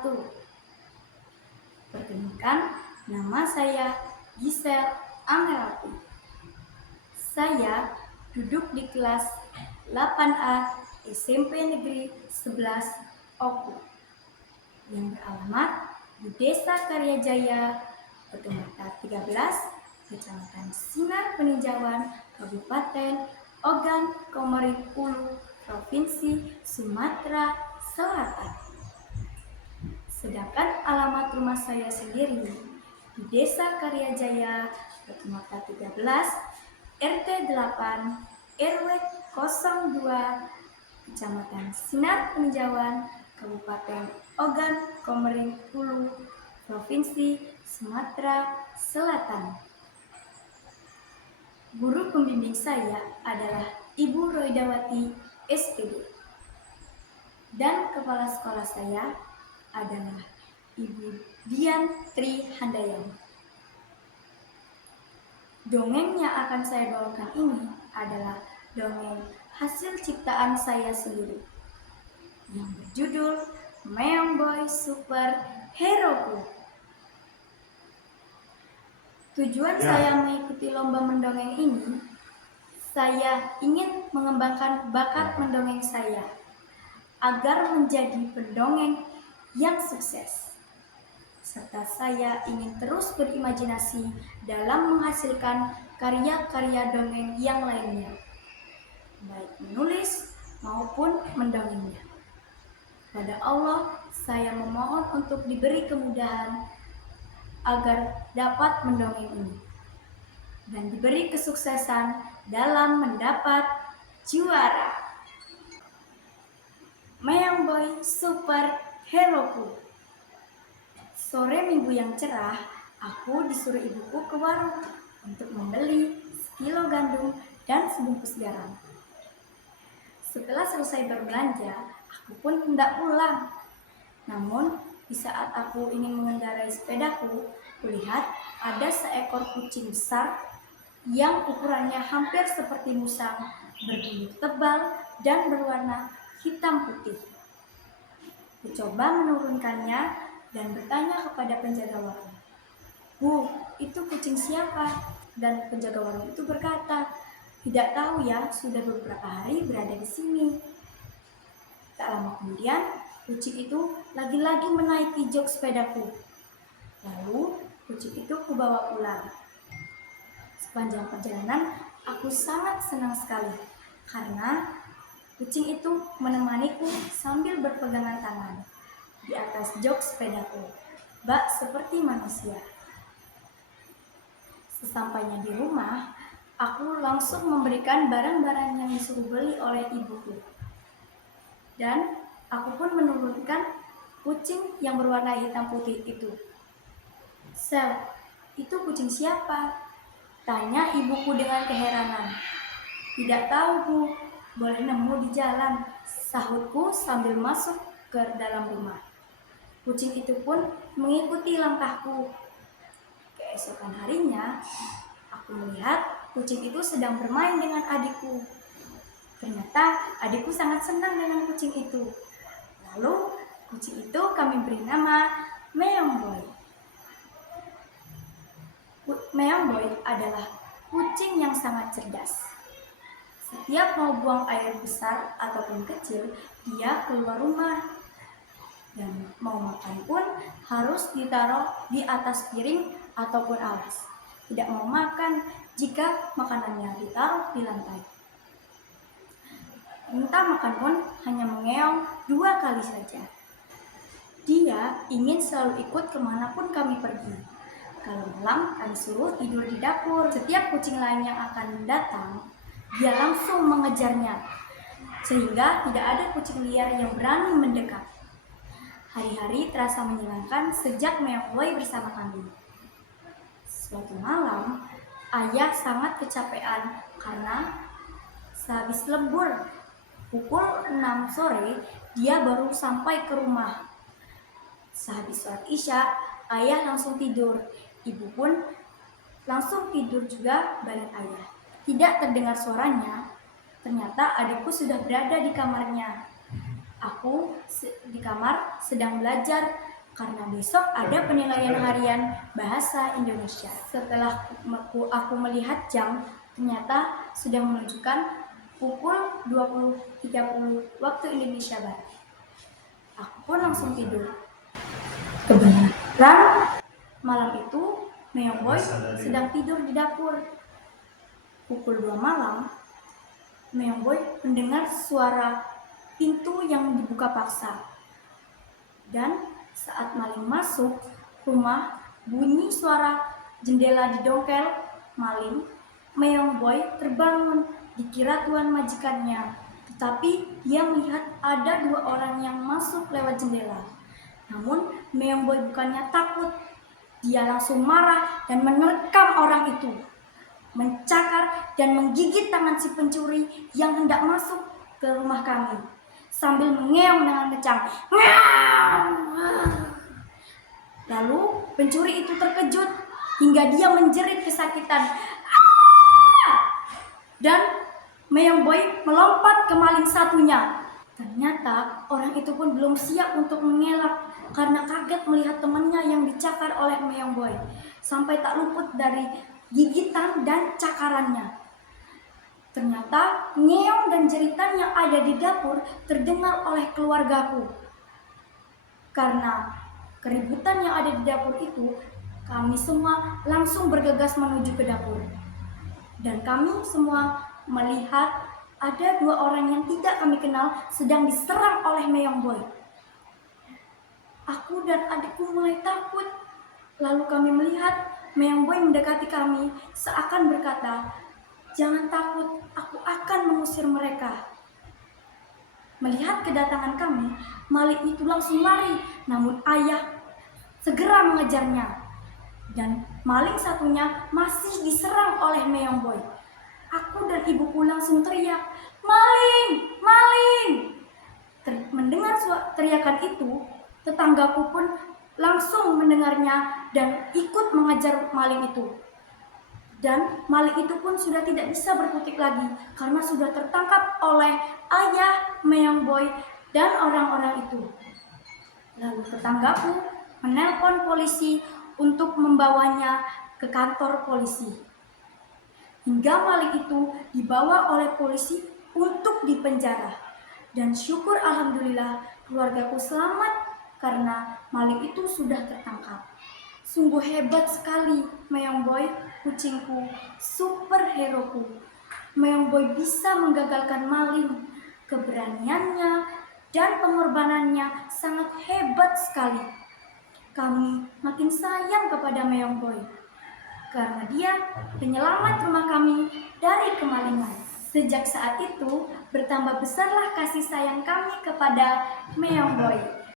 wabarakatuh. Perkenalkan, nama saya Giselle Amelati. Saya duduk di kelas 8A SMP Negeri 11 Oku yang beralamat di Desa Karyajaya, Kecamatan 13, Kecamatan Sinar Peninjauan, Kabupaten Ogan Komering Ulu, Provinsi Sumatera Selatan. Sedangkan alamat rumah saya sendiri di Desa Karyajaya, Kecamatan 13, RT 8, RW 02, Kecamatan Sinar Peninjauan, Kabupaten Ogan Komering Ulu, Provinsi Sumatera Selatan. Guru pembimbing saya adalah Ibu Roidawati SPD. Dan kepala sekolah saya adalah Ibu Dian Tri Handayani. Dongeng yang akan saya bawakan ini adalah dongeng hasil ciptaan saya sendiri yang berjudul Meong Boy Super Heroku. Tujuan saya mengikuti lomba mendongeng ini, saya ingin mengembangkan bakat mendongeng saya agar menjadi pendongeng yang sukses. Serta saya ingin terus berimajinasi dalam menghasilkan karya-karya dongeng yang lainnya, baik menulis maupun mendongengnya. Pada Allah, saya memohon untuk diberi kemudahan agar dapat mendongeng ini dan diberi kesuksesan dalam mendapat juara. Meong Boy Super Heroku. Sore minggu yang cerah, aku disuruh ibuku ke warung untuk membeli sekilo gandum dan sebungkus garam. Setelah selesai berbelanja, aku pun hendak pulang. Namun, di saat aku ingin mengendarai sepedaku, kulihat ada seekor kucing besar yang ukurannya hampir seperti musang, berbulu tebal dan berwarna hitam putih. Kucoba menurunkannya dan bertanya kepada penjaga warung, "Bu, itu kucing siapa?" Dan penjaga warung itu berkata, "Tidak tahu ya, sudah beberapa hari berada di sini." Tak lama kemudian, kucing itu lagi-lagi menaiki jok sepedaku. Lalu, kucing itu kubawa pulang. Sepanjang perjalanan, aku sangat senang sekali karena kucing itu menemaniku sambil berpegangan tangan di atas jok sepedaku, bak seperti manusia. Sesampainya di rumah, aku langsung memberikan barang-barang yang disuruh beli oleh ibuku. Dan aku pun menurunkan kucing yang berwarna hitam putih itu. "Sel, itu kucing siapa?" tanya ibuku dengan keheranan. "Tidak tahu, Bu, boleh nemu di jalan," sahutku sambil masuk ke dalam rumah. Kucing itu pun mengikuti langkahku. Keesokan harinya, aku melihat kucing itu sedang bermain dengan adikku. Ternyata adikku sangat senang dengan kucing itu. Lalu, kucing itu kami beri nama Meong Boy. Meong Boy adalah kucing yang sangat cerdas. Setiap mau buang air besar ataupun kecil, dia keluar rumah. Dan mau makan pun harus ditaruh di atas piring ataupun alas. Tidak mau makan jika makanannya ditaruh di lantai. Minta makan pun hanya mengeong 2 kali saja. Dia ingin selalu ikut kemanapun kami pergi. Kalau malam kami suruh tidur di dapur. Setiap kucing lain yang akan datang, dia langsung mengejarnya, sehingga tidak ada kucing liar yang berani mendekat. Hari-hari terasa menyenangkan sejak Meong Boy bersama kami. Suatu malam, ayah sangat kecapean karena sehabis lembur pukul 6 sore, dia baru sampai ke rumah. Sehabis sholat Isya, ayah langsung tidur. Ibu pun langsung tidur juga bareng ayah. Tidak terdengar suaranya, ternyata adikku sudah berada di kamarnya. Di kamar sedang belajar karena besok ada penilaian harian bahasa Indonesia. Setelah aku melihat jam, ternyata sudah menunjukkan pukul 20.30 waktu Indonesia Barat. Aku pun langsung tidur. Kebenaran malam itu Meong Boy sedang tidur di dapur. Pukul 2 malam, Meong Boy mendengar suara pintu yang dibuka paksa. Dan saat maling masuk rumah, bunyi suara jendela didongkel maling. Meong Boy terbangun, dikira tuan majikannya. Tetapi dia melihat ada 2 orang yang masuk lewat jendela. Namun Meong Boy bukannya takut. Dia langsung marah dan menerkam orang itu, mencakar dan menggigit tangan si pencuri yang hendak masuk ke rumah kami, sambil mengeong dengan kencang. Lalu pencuri itu terkejut hingga dia menjerit kesakitan. Dan Meong Boy melompat ke maling satunya. Ternyata orang itu pun belum siap untuk mengelak karena kaget melihat temannya yang dicakar oleh Meong Boy, sampai tak luput dari gigitan dan cakarannya. Ternyata ngeong dan jeritan yang ada di dapur terdengar oleh keluargaku. Karena keributan yang ada di dapur itu, kami semua langsung bergegas menuju ke dapur. Dan kami semua melihat ada 2 orang yang tidak kami kenal sedang diserang oleh Meong Boy. Aku dan adikku mulai takut. Lalu kami melihat Meong Boy mendekati kami seakan berkata, "Jangan takut, aku akan mengusir mereka." Melihat kedatangan kami, maling itu langsung lari, namun ayah segera mengejarnya. Dan maling satunya masih diserang oleh Meong Boy. Aku dan ibuku langsung teriak, "Maling! Maling!" Mendengar teriakan itu, tetanggaku pun langsung mendengarnya dan ikut mengejar maling itu. Dan maling itu pun sudah tidak bisa berkutik lagi karena sudah tertangkap oleh ayah Meong Boy dan orang-orang itu. Lalu tetanggaku menelpon polisi untuk membawanya ke kantor polisi. Hingga maling itu dibawa oleh polisi untuk dipenjara. Dan syukur alhamdulillah keluargaku selamat karena maling itu sudah tertangkap. Sungguh hebat sekali Meong Boy, kucingku, superheroku. Meong Boy bisa menggagalkan maling. Keberaniannya dan pengorbanannya sangat hebat sekali. Kami makin sayang kepada Meong Boy karena dia penyelamat rumah kami dari kemalingan. Sejak saat itu, bertambah besarlah kasih sayang kami kepada Meong Boy.